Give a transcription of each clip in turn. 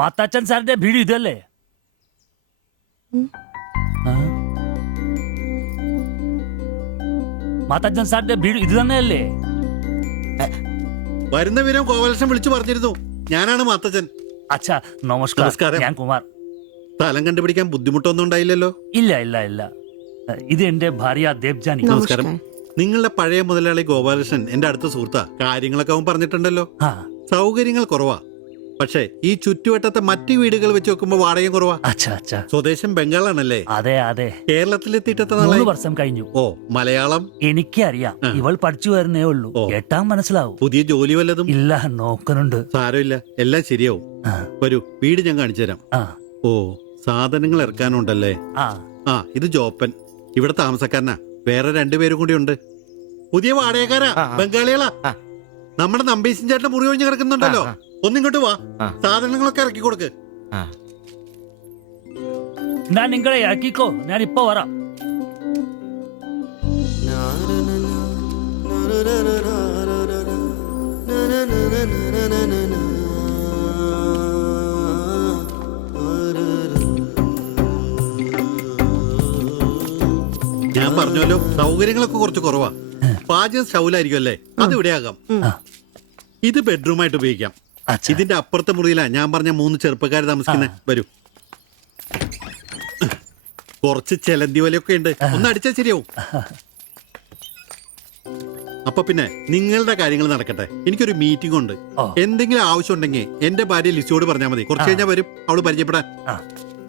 മാത്താച്ചൻ സാറിന്റെ വീട് ഇതല്ലേ? മാത്താച്ചൻ സാറിന്റെ വീട് ഇത് തന്നെയല്ലേ? വരുന്ന വിവരം ഗോപാലകൃഷ്ണൻ വിളിച്ചു പറഞ്ഞിരുന്നു. ഞാനാണ് മാത്തച്ഛൻ. അച്ഛാ നമസ്കാരം. ഞാൻ കുമാർ. സ്ഥലം കണ്ടുപിടിക്കാൻ ബുദ്ധിമുട്ടൊന്നും ഉണ്ടായില്ലല്ലോ? ഇല്ല ഇല്ല ഇല്ല. ഇത് എന്റെ ഭാര്യ ദേവ്ജാനി. നമസ്കാരം. നിങ്ങളുടെ പഴയ മുതലാളി ഗോപാലകൃഷ്ണൻ എന്റെ അടുത്ത സുഹൃത്താ. കാര്യങ്ങളൊക്കെ അവൻ പറഞ്ഞിട്ടുണ്ടല്ലോ. സൗകര്യങ്ങൾ കുറവാ, പക്ഷേ ഈ ചുറ്റുവട്ടത്തെ മറ്റു വീടുകൾ വെച്ച് നോക്കുമ്പോ വാടകയും കുറവാ. സ്വദേശം ബംഗാളാണല്ലേ? അതെ അതെ. കേരളത്തിലെത്തിയിട്ട് 3 വർഷം കഴിഞ്ഞു. ഓ, മലയാളം എനിക്കറിയാം. ഇവൾ പഠിച്ചു വരുന്നേ ഉള്ളൂ. കേട്ടാ മനസ്സിലാവും. പുതിയ ജോലി വല്ലതും? ഇല്ല, നോക്കുന്നുണ്ട്. സാരമില്ല, എല്ലാം ശരിയാവും. വരൂ, വീട് ഞാൻ കാണിച്ചു തരാം. ഓ, സാധനങ്ങൾ ഇറക്കാനുണ്ടല്ലേ? ഇത് ജോപ്പൻ, ഇവിടെ താമസക്കാരനാ. വേറെ 2 പേരും കൂടി ഉണ്ട്. പുതിയ വാടകക്കാരാ, ബംഗാളികളാ. നമ്മുടെ നമ്പീശൻ ചേട്ടന്റെ മുറി ഒഴിഞ്ഞ് കിടക്കുന്നുണ്ടല്ലോ, ഒന്നിങ്ങോട്ട് വാ. സാധനങ്ങളൊക്കെ ഇറക്കി കൊടുക്ക്. ഞാൻ നിങ്ങളെ ഇറക്കിക്കോ, ഞാൻ ഇപ്പൊ വരാം. ഞാൻ പറഞ്ഞല്ലോ, സൗകര്യങ്ങളൊക്കെ കുറച്ച് കുറവാ. പാചകം സ്റ്റൗലായിരിക്കും അല്ലേ? അത് ഇവിടെയാകാം. ഇത് ബെഡ്റൂമായിട്ട് ഉപയോഗിക്കാം. ഇതിന്റെ അപ്പുറത്തെ മുറിയിലാ ഞാൻ പറഞ്ഞ 3 ചെറുപ്പക്കാർ താമസിക്കുന്നത്. വരൂ. കുറച്ച് ചെലന്തി വലയൊക്കെ ഉണ്ട്, ഒന്ന് അടിച്ചാൽ ശരിയാവും. അപ്പൊ പിന്നെ നിങ്ങളുടെ കാര്യങ്ങൾ നടക്കട്ടെ. എനിക്കൊരു മീറ്റിംഗ് ഉണ്ട്. എന്തെങ്കിലും ആവശ്യം ഉണ്ടെങ്കിൽ എന്റെ ഭാര്യ ലിസിയോട് പറഞ്ഞാൽ മതി. കുറച്ച് കഴിഞ്ഞാൽ വരും, അവള് പരിചയപ്പെടാൻ.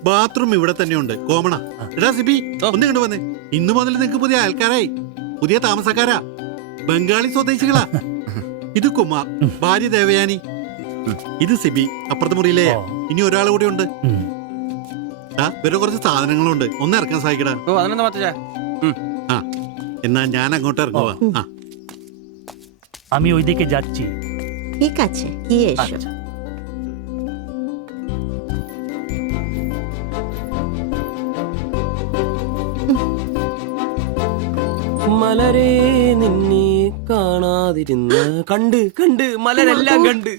ബാത്റൂം ഇവിടെ തന്നെയുണ്ട്, കോമണാ. എടാ സിബി, ഒന്ന് കണ്ടു വന്നേ. ഇന്നു മുതൽ നിങ്ങൾക്ക് പുതിയ ആൾക്കാരായി, പുതിയ താമസക്കാരാ, ബംഗാളി സ്വദേശികളാ. ഇത് കുമാർ, ഭാര്യ ദേവയാനി. ഇത് സിബി, അപ്പുറത്തെ മുറിയിലെ. ഇനി ഒരാൾ കൂടി ഉണ്ട്. വേറെ കുറച്ച് സാധനങ്ങളുണ്ട്, ഒന്ന് ഇറക്കാൻ സഹായിക്കടാ. എന്നാ ഞാൻ അങ്ങോട്ട് ഇറങ്ങുവാ. আমি ওইদিকে যাচ্ছি। ঠিক আছে, গিয়ে এসো। മലരെ നിന്നെ കാണാതിരുന്ന് കണ്ട് കണ്ട് മലരെല്ലാം കണ്ട്.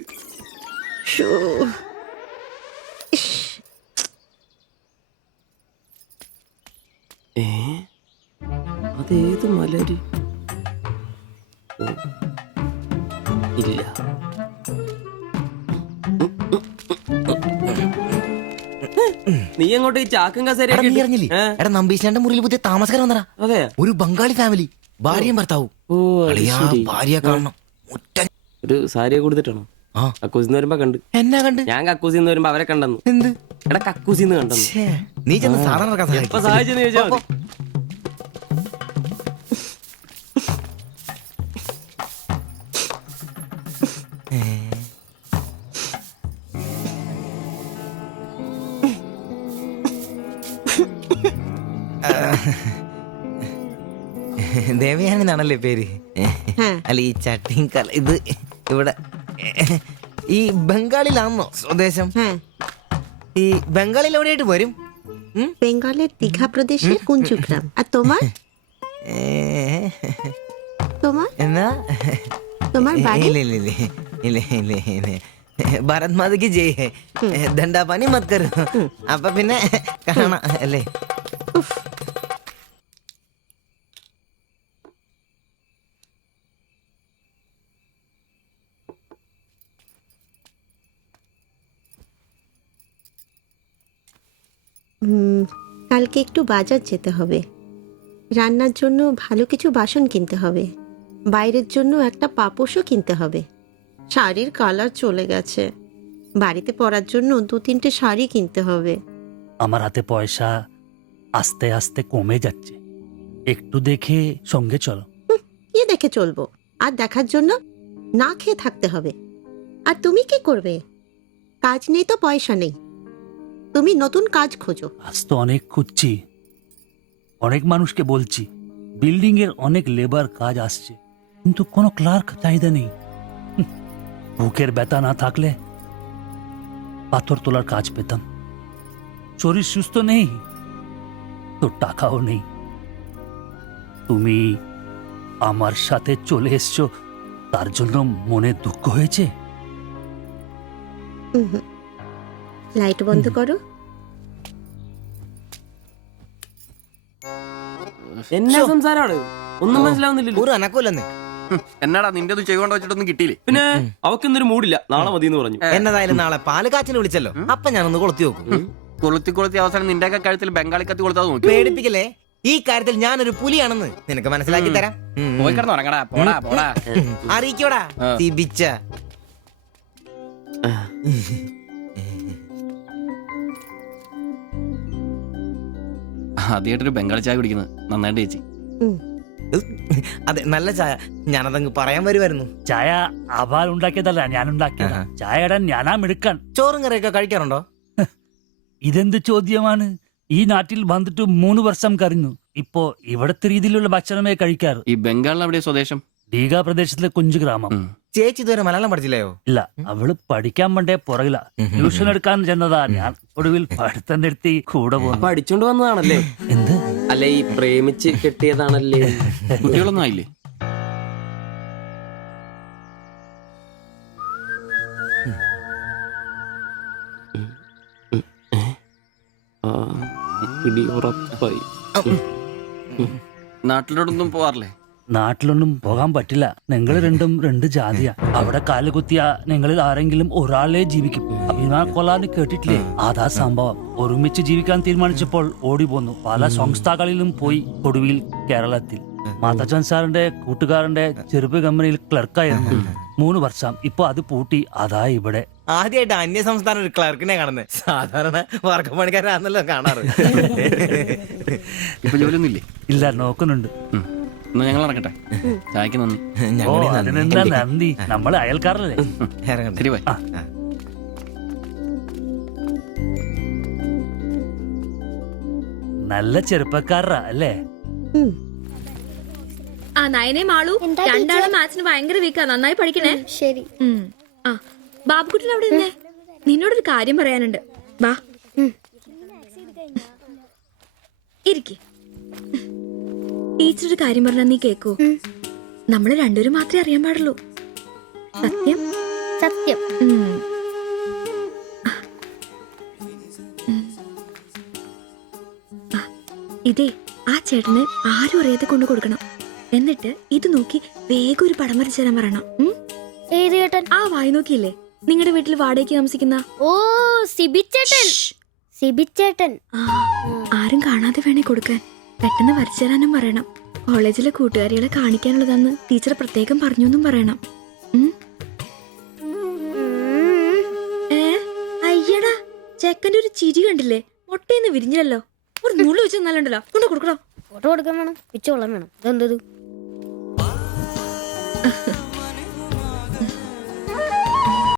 അതേത് മലര്? ഇല്ല. നീ അങ്ങോട്ട് ഈ ചാക്കും കസേരയൊക്കെ നമ്പീശന്റെ മുറിയിൽ പുതിയ താമസക്കാരൻ വന്നടാ. അതെ, ഒരു ബംഗാളി ഫാമിലി, ഭാര്യയും ഭർത്താവും. ഭാര്യ കാണണം. ഒരു സാരിയെ കൊടുത്തിട്ടാണോ? കക്കൂസിന്ന് വരുമ്പോ കണ്ട്. എന്നാ കണ്ട്? ഞാൻ കക്കൂസിന്ന് വരുമ്പോ അവരെ കണ്ടെന്നു. എന്ത്? എടാ കക്കൂസിന്ന് കണ്ടെന്നു. നീ ചെന്ന് സാധനം എപ്പോ സഹായിച്ചെന്ന് ചോദിച്ചാ മതി. ദേവയാനെന്നാണല്ലേ പേര്? അല്ല, ഈ ചട്ടിയും കല ഇത് ഇവിടെ ഈ ബംഗാളിലാണോ സ്വദേശം? ഈ ബംഗാളിൽ എവിടെയായിട്ട് വരും? বেঙ্গলের দীঘা প্রদেশের কুঞ্জগ্রাম। আর তোমার? তোমার എന്നാ তোমার বাড়ি? ഭാരത് മാതയ്ക്ക് ജയ്. ദണ്ഡാപാനി മത് കരോ. അപ്പൊ പിന്നെ കാണാം അല്ലേ? কালকে একটু বাজার যেতে হবে। রান্নার জন্য ভালো কিছু বাসন কিনতে হবে। বাইরের জন্য একটা পাপোশও কিনতে হবে। শাড়ির কালার চলে গেছে। বাড়িতে পরার জন্য 2-3টে শাড়ি কিনতে হবে। আমার হাতে পয়সা আস্তে আস্তে কমে যাচ্ছে, একটু দেখে সঙ্গে চলো। কি দেখে চলবো? আর দেখার জন্য না খেয়ে থাকতে হবে। আর তুমি কি করবে? কাজ নেই তো পয়সা নেই, তুমি নতুন কাজ খোঁজো। আজ তো অনেক খুঁজছি, অনেক মানুষকে বলছি, বিল্ডিং এর অনেক লেবার কাজ আসছে, কিন্তু কোনো ক্লার্ক চাহিদা নেই। বুকের ব্যথা না থাকলে পাথর তোলার কাজ পেতাম। শরীর সুস্থ নেই তো টাকাও নেই। তুমি আমার সাথে চলে এসছো, তার জন্য মনে দুঃখ হয়েছে? লাইট বন্ধ করো। എന്നാ സംസാരമാണ് ഒന്നും മനസ്സിലാവുന്നില്ലല്ലോ. ഒരു അനക്കൂലെന്നേ. എന്നാടാ നിന്റെ ചെവി കൊണ്ട് വെച്ചിട്ടൊന്നും കിട്ടിയില്ലേ? പിന്നെ അവക്കെന്തൊരു മൂടില്ല, നാളെ മതി എന്ന് പറഞ്ഞു. എന്നതായാലും നാളെ പാല് കാച്ചിന് വിളിച്ചല്ലോ, അപ്പൊ ഞാനൊന്ന് കൊളുത്തി നോക്കും. കൊളുത്തി അവസാനം നിന്റെ ഒക്കെ കഴുത്തിൽ ബംഗാളി കത്തി കൊളുത്താതെ നോക്കി. പേടിപ്പിക്കല്ലേ, ഈ കാര്യത്തിൽ ഞാനൊരു പുലിയാണെന്ന് നിനക്ക് മനസ്സിലാക്കി തരാം. പോയി കിടന്ന് ഉറങ്ങടാ. പോടാ പോടാ. അറിയിക്കോടാ തിബിച്ച. ആദ്യമായിട്ടൊരു ബംഗാളി ചായ കുടിക്കുന്നത് നന്നായിട്ട് ചേച്ചി. അതെ, നല്ല ചായ. ഞാനതങ്ങ് പറയാൻ വരുമായിരുന്നു. ചായ അപാൽ ഉണ്ടാക്കിയതല്ല, ഞാൻ ഉണ്ടാക്കിയതാ. ചായ ഇടാൻ ഞാനാ മിടുക്കാൻ. ചോറും കറിയൊക്കെ കഴിക്കാറുണ്ടോ? ഇതെന്ത് ചോദ്യമാണ്? ഈ നാട്ടിൽ വന്നിട്ട് 3 വർഷം കഴിഞ്ഞു. ഇപ്പോ ഇവിടത്തെ രീതിയിലുള്ള ഭക്ഷണമേ കഴിക്കാറ്. ഈ ബംഗാളിൽ എവിടെയാ സ്വദേശം? ഡീഗ പ്രദേശത്തിലെ കുഞ്ചു ഗ്രാമം. ചേച്ചി ഇതുവരെ മലയാളം പഠിച്ചില്ലയോ? ഇല്ല, അവള് പഠിക്കാൻ വേണ്ടേ പുറകില. ട്യൂഷൻ എടുക്കാൻ ചെന്നതാ. ഞാൻ ഒടുവിൽ പഠിത്തം നിർത്തി കൂടെ പോന്നു. പഠിച്ചോണ്ട് വന്നതാണല്ലേ? എന്ത്? അല്ലെ ഈ പ്രേമിച്ച് കെട്ടിയതാണല്ലേ? കുട്ടികളൊന്നും ആയില്ലേ? പിടി ഉറപ്പായി. നാട്ടിലോട്ടൊന്നും പോവാറില്ലേ? നാട്ടിലൊന്നും പോകാൻ പറ്റില്ല. നിങ്ങൾ രണ്ടും 2 ജാതിയാ. അവിടെ കാലുകുത്തിയ നിങ്ങളിൽ ആരെങ്കിലും ഒരാളെ ജീവിക്കും. അഭിമാന കൊല്ലാന്ന് കേട്ടിട്ടില്ലേ? അതാ സംഭവം. ഒരുമിച്ച് ജീവിക്കാൻ തീരുമാനിച്ചപ്പോൾ ഓടി പോന്നു. പല സംസ്ഥകളിലും പോയി. ഒടുവിൽ കേരളത്തിൽ മാതച്ചൻ സാറിന്റെ കൂട്ടുകാരന്റെ ചെറുപ്പ് കമ്പനിയിൽ ക്ലർക്കായിരുന്നു 3 വർഷം. ഇപ്പൊ അത് പൂട്ടി. അതാ ഇവിടെ. ആദ്യമായിട്ട് അന്യ സംസ്ഥാന ഒരു ക്ലർക്കിനെ കാണുന്നത്. സാധാരണ വർക്കപ്പണിക്കാരാണല്ലോ കാണാറ്. ഇപ്പൊ ജോലിയൊന്നും ഇല്ലേ? ഇല്ല, നോക്കുന്നുണ്ട്. എന്നാ ഞങ്ങൾ നടക്കട്ടെ. ചായക്ക് നന്ദി. ഓ, അതിനെന്താ നന്ദി, നമ്മള് അയൽക്കാരല്ലേ. ശരി ബൈ. നല്ല ചെറുപ്പക്കാരനാ അല്ലേ? ആ നയനെ മാളു രണ്ടാളും മാത്സിന് ഭയങ്കര വീക്കാ. നന്നായി പഠിക്കണേ. ശരി. ആ ബാബുക്കുട്ടൻ അവിടെ നിന്നേ, നിന്നോടൊരു കാര്യം പറയാനുണ്ട്. വാ ഇരിക്ക്. ടീച്ചർ ഒരു കാര്യം പറഞ്ഞാ നീ കേക്കൂ. നമ്മള് രണ്ടുപേരും മാത്രമേ അറിയാൻ പാടുള്ളൂ. സത്യം? സത്യം. ഇതേ ആ ചേട്ടന് ആരും അറിയാതെ കൊണ്ടു കൊടുക്കണം. എന്നിട്ട് ഇത് നോക്കി വേഗം ഒരു പടം വരച്ചു തരാൻ പറയണം. ഏത് ചേട്ടൻ? ആ വായി നോക്കിയില്ലേ, നിങ്ങളുടെ വീട്ടിൽ വാടകയ്ക്ക് താമസിക്കുന്ന? ഓ സിബിച്ചേട്ടൻ. സിബിച്ചേട്ടൻ. ആരും കാണാതെ വേണേ കൊടുക്കാൻ. പെട്ടെന്ന് വരച്ചു തരാനും പറയണം. കോളേജിലെ കൂട്ടുകാരികളെ കാണിക്കാനുള്ളതാന്ന് ടീച്ചർ പ്രത്യേകം പറഞ്ഞൊന്നും പറയണം. അയ്യടാ, ചെക്കന്റെ ഒരു ചിരി കണ്ടില്ലേ? മുട്ടയെന്ന് വിരിഞ്ഞല്ലോ. ഒരു നൂല് വെച്ച് നല്ലുണ്ടല്ലോ. കൊണ്ട് കൊടുക്കണോ? ഫോട്ടോ കൊടുക്കാൻ വേണം, പിച്ചോളം വേണം. ഇതെന്തത്?